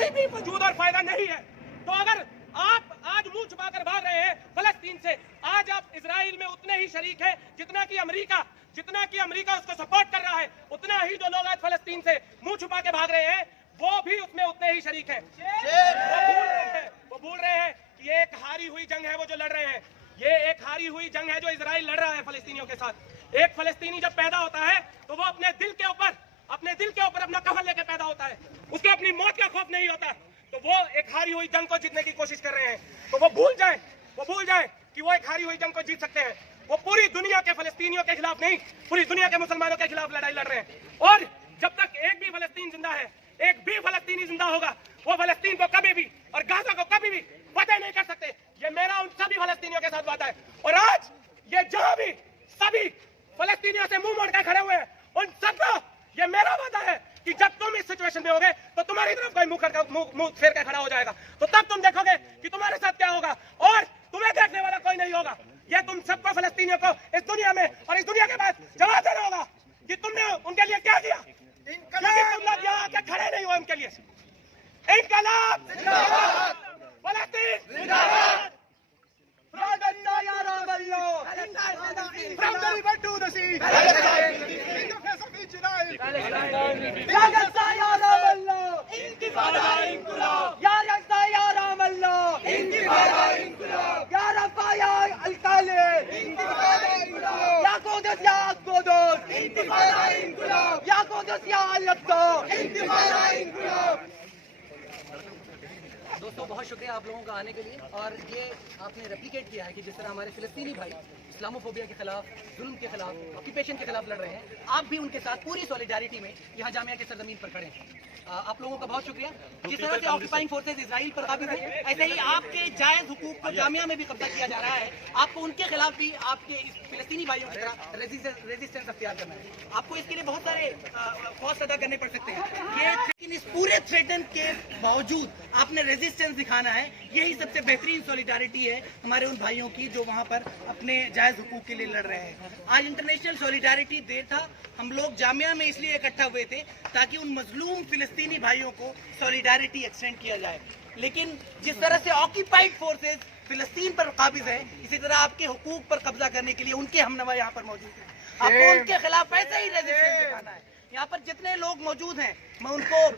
कोई भी वजूद और फायदा नहीं है। तो अगर आप आज मुंह छुपाकर भाग रहे हैं फलस्तीन से, आज आप इजराइल में उतने ही शरीक हैं जितना कि अमेरिका उसको सपोर्ट कर रहा है, उतना ही जो लोग आज फलस्तीन से मुंह छुपा के भाग रहे हैं वो भी उसमें उतने ही शरीक हैं। वो भूल रहे हैं कि ये एक हारी हुई जंग है वो जो लड़ रहे हैं, ये एक हारी हुई जंग है जो इजराइल लड़ रहा है फलस्तीनियों के साथ। एक फलस्तीनी जब पैदा होता है तो वो अपने दिल के ऊपर अपना कफन लेके पैदा होता है, उसको अपनी मौत का खौफ नहीं होता। तो वो एक हारी हुई जंग को जीतने की कोशिश कर रहे हैं, तो वो भूल जाएं कि वो एक हारी हुई जंग को जीत सकते हैं। वो पूरी दुनिया के फलस्तीनियों के खिलाफ नहीं, पूरी दुनिया के मुसलमानों के खिलाफ लड़ाई लड़ रहे हैं। और जब तक एक भी फलस्तीन जिंदा है, एक भी फलस्तीनी जिंदा होगा, वो फलस्तीन को कभी भी और गाजा को कभी भी फतेह नहीं कर सकते। ये मेरा उन सभी फलस्तीनियों के साथ वादा है। और आज ये जहां भी सभी फलस्तीनियों से मुंह मोड़ कर खड़े हुए हैं, उन सबको ये मेरा वादा है कि जब तुम इस सिचुएशन में होगे तो तुम्हारी तरफ कोई मुंह फेर कर खड़ा हो जाएगा, तो तब तुम देखोगे कि तुम्हारे साथ क्या होगा और तुम्हें देखने वाला कोई नहीं होगा। ये तुम सबको फलस्तीनियों को इस दुनिया में और इस दुनिया के बाद जवाब देना होगा कि तुमने उनके लिए क्या किया, तुम लोग यहाँ आके खड़े नहीं हुए उनके लिए। इनकलाब जिंदाबाद, फलस्तीन जिंदाबाद। From the river to the sea, in the face of Israel, Ya Gaza ya Ramallah, Intifada Inqilab, Ya Gaza ya Ramallah, Intifada Inqilab, Ya Rafa ya Al-Khalid, Intifada Inqilab, Ya Qudus ya Qudus, Intifada Inqilab, Ya Qudus ya Al-Aqsa, Intifada Inqilab। दोस्तों बहुत शुक्रिया आप लोगों का आने के लिए। और ये आपने रेप्लिकेट किया है कि जिस तरह हमारे फिलिस्तीनी भाई इस्लामोफोबिया के खिलाफ, जुल्म के खिलाफ, ऑक्यूपेशन के खिलाफ लड़ रहे हैं, आप भी उनके साथ पूरी सॉलिडारिटी में यहाँ जामिया के सरजमीन पर खड़े हैं। आप लोगों का बहुत शुक्रिया। जिस तरह से ऑक्यूपाइंग फोर्सेज इजराइल पर काबिज है, ऐसे ही आपके जायज हुकूक को जामिया में भी कब्जा किया जा रहा है। आपको उनके खिलाफ भी आपके फिलिस्तीनी भाइयों की तरह रेजिस्टेंस अख्तियार करना है। आपको इसके लिए बहुत सारे कॉस्ट अदा करने पड़ सकते हैं। लेकिन इस पूरे थ्रेटन के बावजूद आपने रेजिस्टेंस दिखाना है। यही सबसे बेहतरीन सॉलिडारिटी है हमारे उन भाइयों की जो वहाँ पर अपने जायज हुकूक के लिए लड़ रहे हैं। आज इंटरनेशनल सॉलिडारिटी डे था। हम लोग जामिया में इसलिए इकट्ठा हुए थे ताकि उन मजलूम फिलिस्तीनी भाइयों को सॉलिडारिटी एक्सटेंड किया जाए। लेकिन जिस तरह से ऑक्यूपाइड फोर्सेज फिलिस्तीन पर काबिज है, इसी तरह आपके हुकूक पर कब्जा करने के लिए उनके हमनवा यहाँ पर मौजूद हैं। आपको उनके खिलाफ ऐसे ही रेजिस्टेंस दिखाना है। यहाँ पर जितने लोग मौजूद हैं मैं उनको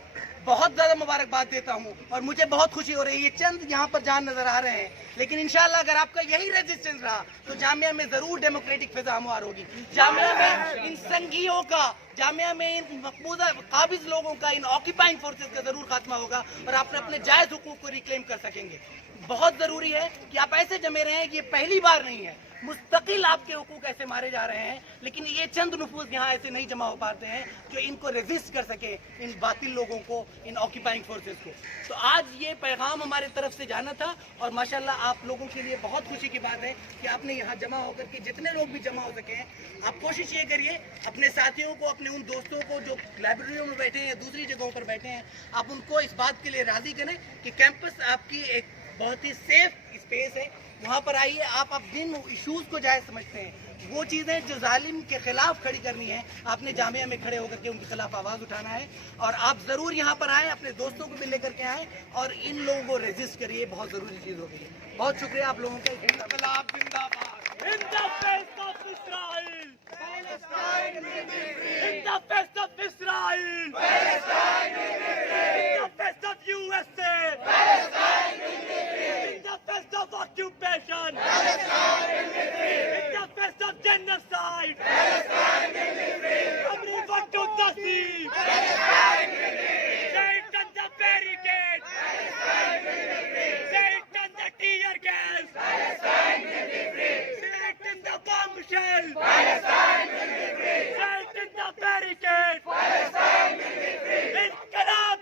बहुत ज़्यादा मुबारकबाद देता हूँ और मुझे बहुत खुशी हो रही है। ये चंद यहाँ पर जान नजर आ रहे हैं, लेकिन इंशाल्लाह अगर आपका यही रेजिस्टेंस रहा तो जामिया में ज़रूर डेमोक्रेटिक फिजा हमवार होगी। जामिया में इन संघियों का, जामिया में इन मकबूजा काबिज लोगों का, इन ऑक्यूपाइंग फोर्सेज का ज़रूर खात्मा होगा और आप अपने जायज़ हुकूक को रिक्लेम कर सकेंगे। बहुत ज़रूरी है कि आप ऐसे जमे रहें कि ये पहली बार नहीं है, मुस्तकिल आपके हुकूक ऐसे मारे जा रहे हैं, लेकिन ये चंद नुफूस यहाँ ऐसे नहीं जमा हो पाते हैं जो इनको रेजिस्ट कर सके, इन बातिल लोगों को, इन ऑक्यूपाइंग फोर्सेस को। तो आज ये पैगाम हमारे तरफ से जाना था और माशाल्लाह आप लोगों के लिए बहुत खुशी की बात है कि आपने यहाँ जमा होकर के जितने लोग भी जमा हो सके हैं, आप कोशिश ये करिए अपने साथियों को, अपने उन दोस्तों को जो लाइब्रेरियों में बैठे हैं, दूसरी जगहों पर बैठे हैं, आप उनको इस बात के लिए राज़ी करें कि कैंपस आपकी एक बहुत ही सेफ स्पेस है। वहाँ पर आइए, आप अब जिन इश्यूज़ को जायज़ समझते हैं, वो चीज़ें जो जालिम के खिलाफ खड़ी करनी है, आपने जामिया में खड़े होकर के उनके खिलाफ आवाज़ उठाना है। और आप ज़रूर यहाँ पर आएँ, अपने दोस्तों को भी लेकर के आएँ और इन लोगों को रेजिस्ट करिए। बहुत ज़रूरी चीज़ हो गई है। बहुत शुक्रिया आप लोगों का। इनकलाब जिंदाबाद। In the face of Israel, Palestine will be free. In the face of Israel, Palestine will be free. In the face of USA, Palestine will be free. In the face of occupation, Palestine will be free. In the face of genocide, Palestine will be free. From river to the sea, Palestine will be free. Say it on the barricade, Palestine will be free. Say it on the tear gas, Palestine will be free. The bombshell, Palestine will be free. Set in the barricade, Palestine will be free. Inqilab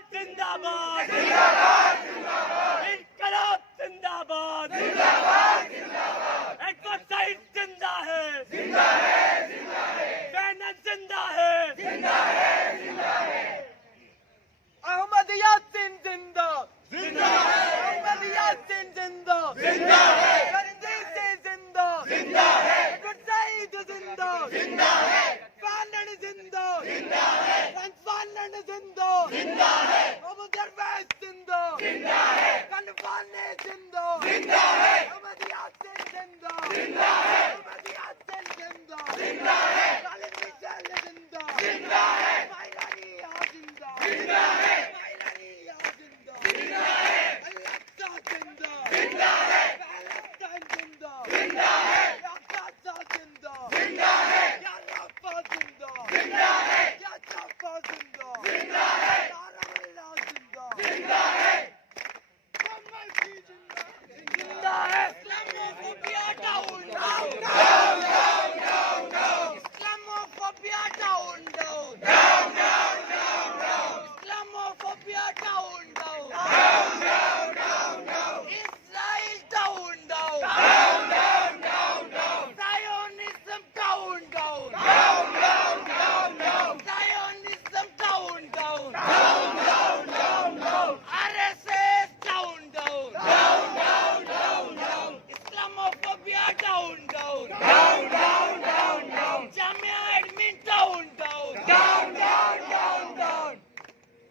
Islamophobia down, down. Down, down, down, down. Israel down, down. Down, down, down, down. Zionism down, down. Down, down, down, down. Zionism down, down. Down, down, down, down. RSS down, down. Down, down, down, down. Islamophobia down, down. Down, down, down, down. Jamia admin down, down. Down, down, down, down.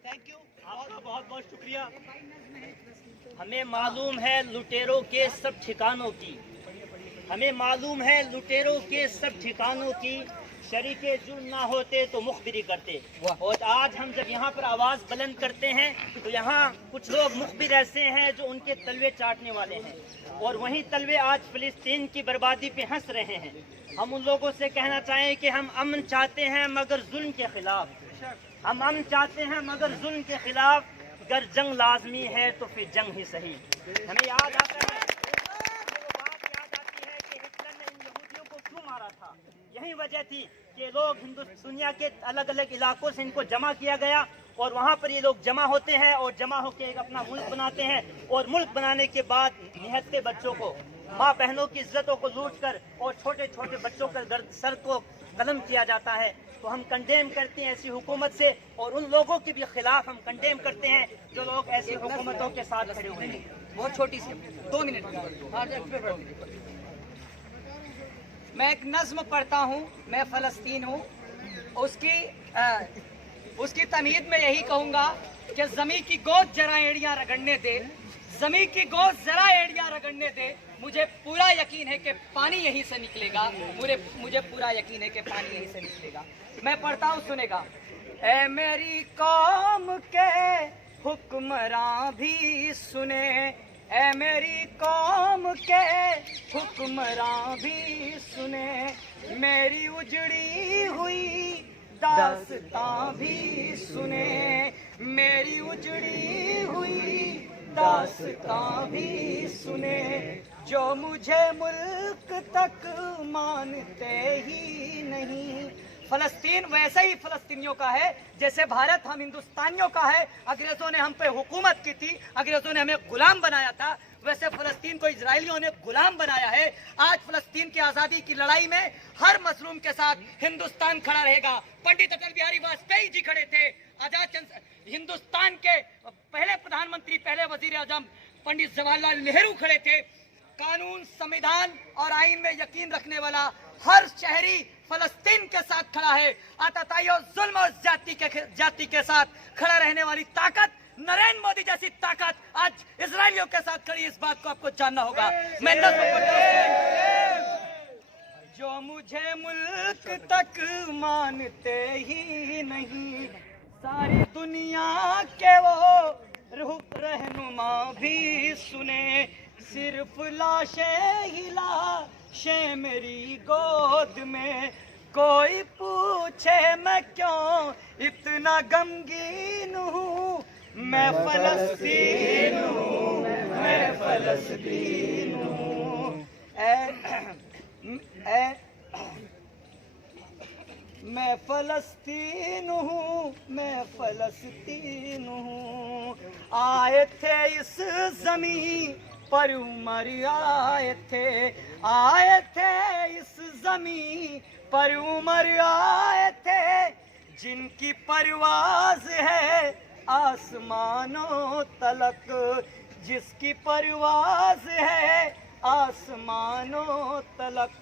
Thank you. आपका बहुत बहुत शुक्रिया। हमें मालूम है लुटेरों के सब ठिकानों की, हमें मालूम है लुटेरों के सब ठिकानों की, शरीके जुर्म ना होते तो मुखबिरी करते। और आज हम जब यहाँ पर आवाज़ बुलंद करते हैं तो यहाँ कुछ लोग मुखबिर ऐसे हैं जो उनके तलवे चाटने वाले हैं, और वहीं तलवे आज फिलिस्तीन की बर्बादी पे हंस रहे हैं। हम उन लोगों से कहना चाहें कि हम अमन चाहते हैं मगर जुल्म के खिलाफ, हम अमन चाहते हैं मगर जुल्म के खिलाफ, अगर जंग लाजमी है तो फिर जंग ही सही। हमें याद आता है, वो बात याद आती है कि हिटलर ने इन यहूदियों को क्यों मारा था। यही वजह थी कि लोग दुनिया के अलग अलग इलाकों से इनको जमा किया गया, और वहाँ पर ये लोग जमा होते हैं और जमा होकर एक अपना मुल्क बनाते हैं, और मुल्क बनाने के बाद निहत्ते बच्चों को, माँ बहनों की इज्जतों को लूट कर और छोटे छोटे बच्चों का दर्द सर को कलम किया जाता है। तो हम कंडेम करते हैं ऐसी हुकूमत से, और उन लोगों के भी खिलाफ हम कंडेम करते हैं जो लोग ऐसी हुकूमतों के साथ खड़े हुए हैं। बहुत छोटी सी 2 मिनट। मैं एक नज्म पढ़ता हूँ, मैं फ़लस्तीन हूँ, उसकी तमीद में यही कहूँगा कि ज़मीं की गोद जरा एड़ियाँ रगड़ने दे, ज़मीं की गोद जरा एड़ियाँ रगड़ने दे, मुझे पूरा यकीन है कि पानी यहीं से निकलेगा, मुझे पूरा यकीन है कि पानी यहीं से निकलेगा। मैं पढ़ता हूँ, सुनेगा। ए मेरी कौम के हुक्मरां भी सुने, ए मेरी कौम के हुक्मरां भी सुने, मेरी उजड़ी हुई दास्तां भी सुने, मेरी उजड़ी हुई दास्तां भी सुने, जो मुझे मुल्क तक मानते ही नहीं। फलस्तीन वैसे ही फलस्तीनियों का है जैसे भारत हम हिंदुस्तानियों का है। अंग्रेजों ने हम पे हुकूमत की थी, अंग्रेजों ने हमें गुलाम बनाया था, वैसे फलस्तीन को इजराइलियों ने गुलाम बनाया है। आज फलस्तीन की आज़ादी की लड़ाई में हर मजलूम के साथ हिंदुस्तान खड़ा रहेगा। पंडित अटल बिहारी वाजपेयी जी खड़े थे, हिंदुस्तान के पहले प्रधानमंत्री, पहले वजीर आजम पंडित जवाहरलाल नेहरू खड़े थे। कानून, संविधान और आइन में यकीन रखने वाला हर शहरी फलस्तीन के साथ खड़ा है। आतताई और जुल्म और जाति के साथ खड़ा रहने वाली ताकत, नरेंद्र मोदी जैसी ताकत आज इजरायलियों के साथ खड़ी। इस बात को आपको जानना होगा। मैं जो मुझे मुल्क तक मानते ही नहीं, सारी दुनिया के वो रहनुमा भी सुने, सिर्फ लाशें ही लाशें मेरी गोद में, कोई पूछे मैं क्यों इतना गमगीन हूँ, मैं फलस्तीन हूँ, मैं फलस्तीन हूँ, मैं फलस्तीन हूँ, मैं फलस्तीन हूँ। आए थे इस ज़मीं पर उमर आए थे इस ज़मीं पर उमर आए थे, जिनकी परवाज़ है आसमानों तलक, जिसकी परवाज़ है आसमानों तलक,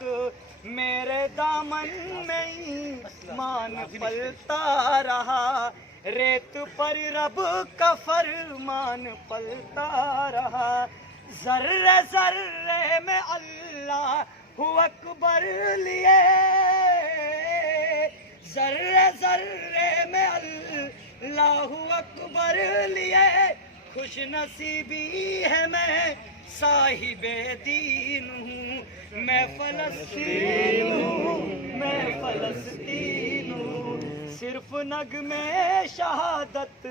मेरे दामन में ईमान पलता रहा, रेत पर रब का फरमान पलता रहा, जर्रे जर्रे में अल्लाहु अकबर लिए, जर्रे जर्रे में अल्लाहु अकबर लिए, खुश नसीबी है मैं साहिबे दीन हूँ, मैं फलस्तीन हूँ, मैं फलस्तीन हूँ, सिर्फ नगमे शहादत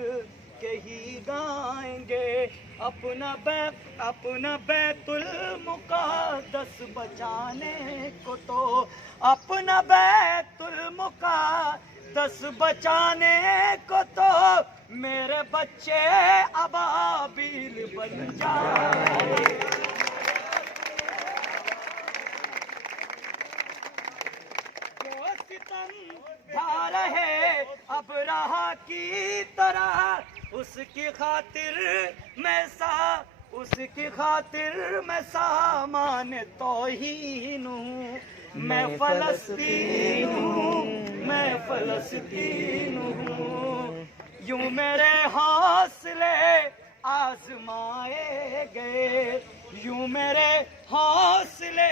के ही गाएंगे, अपना बैतुल मुक़द्दस बचाने को, तो अपना बैतुल मुक़द्दस अकदस बचाने को तो मेरे बच्चे अबाबील बन जाए। जो सितम ढा रहे अब रहा की तरह, उसकी खातिर मैं सामान तौहीन हूँ। मैं फलस्तीन हूँ, मैं फलस्तीन हूँ। यूं मेरे हौसले आजमाए गए, यूं मेरे हौसले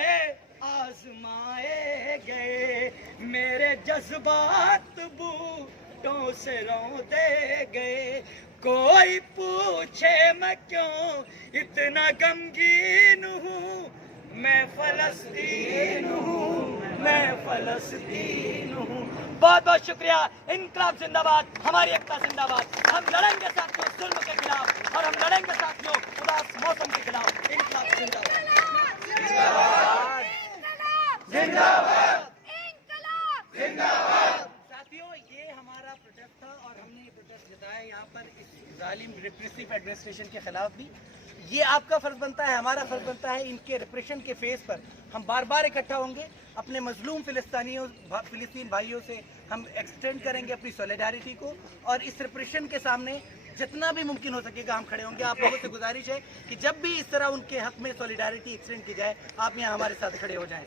आजमाए गए। मेरे जज्बात बूटों से रौंदे गए। कोई पूछे मैं क्यों इतना गमगीन हूँ। मैं फलस्तीन हूँ, मैं फलस्तीन हूँ। बहुत बहुत शुक्रिया। इनकलाब जिंदाबाद, हमारी एकता जिंदाबाद। हम लड़ेंगे साथियों जुल्म के खिलाफ, और हम लड़ेंगे साथियों उदास मौसम के खिलाफ। इनकलाब जिंदाबाद, जिंदाबाद, जिंदाबाद। साथियों, ये हमारा प्रोटेस्ट था और हमने ये प्रोटेस्ट जताया यहाँ पर इस जालिम रिप्रेसिव एडमिनिस्ट्रेशन के खिलाफ भी। ये आपका फर्ज बनता है, हमारा फर्ज बनता है, इनके रिप्रेशन के फेस पर हम बार बार इकट्ठा होंगे। अपने मजलूम फिलिस्तीन भाइयों से हम एक्सटेंड करेंगे अपनी सॉलिडारिटी को, और इस रिप्रेशन के सामने जितना भी मुमकिन हो सकेगा हम खड़े होंगे। आप लोगों से गुजारिश है कि जब भी इस तरह उनके हक में सॉलिडारिटी एक्सटेंड की जाए, आप यहाँ हमारे साथ खड़े हो जाएं।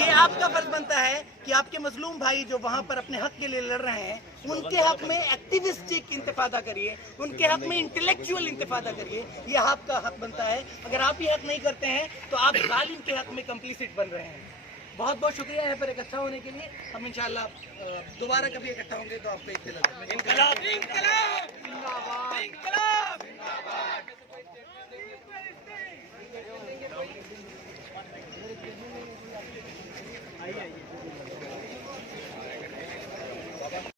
ये आपका फर्ज बनता है कि आपके मजलूम भाई जो वहाँ पर अपने हक के लिए लड़ रहे हैं, उनके हक में एक्टिविस्टिक इंतफादा करिए, उनके हक में इंटेलेक्चुअल इंतफादा करिए। ये आपका हक बनता है। अगर आप ये हक नहीं करते हैं तो आप जालिम के हक में कंप्लीसिट बन रहे हैं। बहुत बहुत शुक्रिया यहाँ पर इकट्ठा होने के लिए। हम इंशाल्लाह दोबारा कभी इकट्ठा होंगे तो आपको इत्तला देंगे। इनकलाब, इनकलाब, जिंदाबाद, इनकलाब।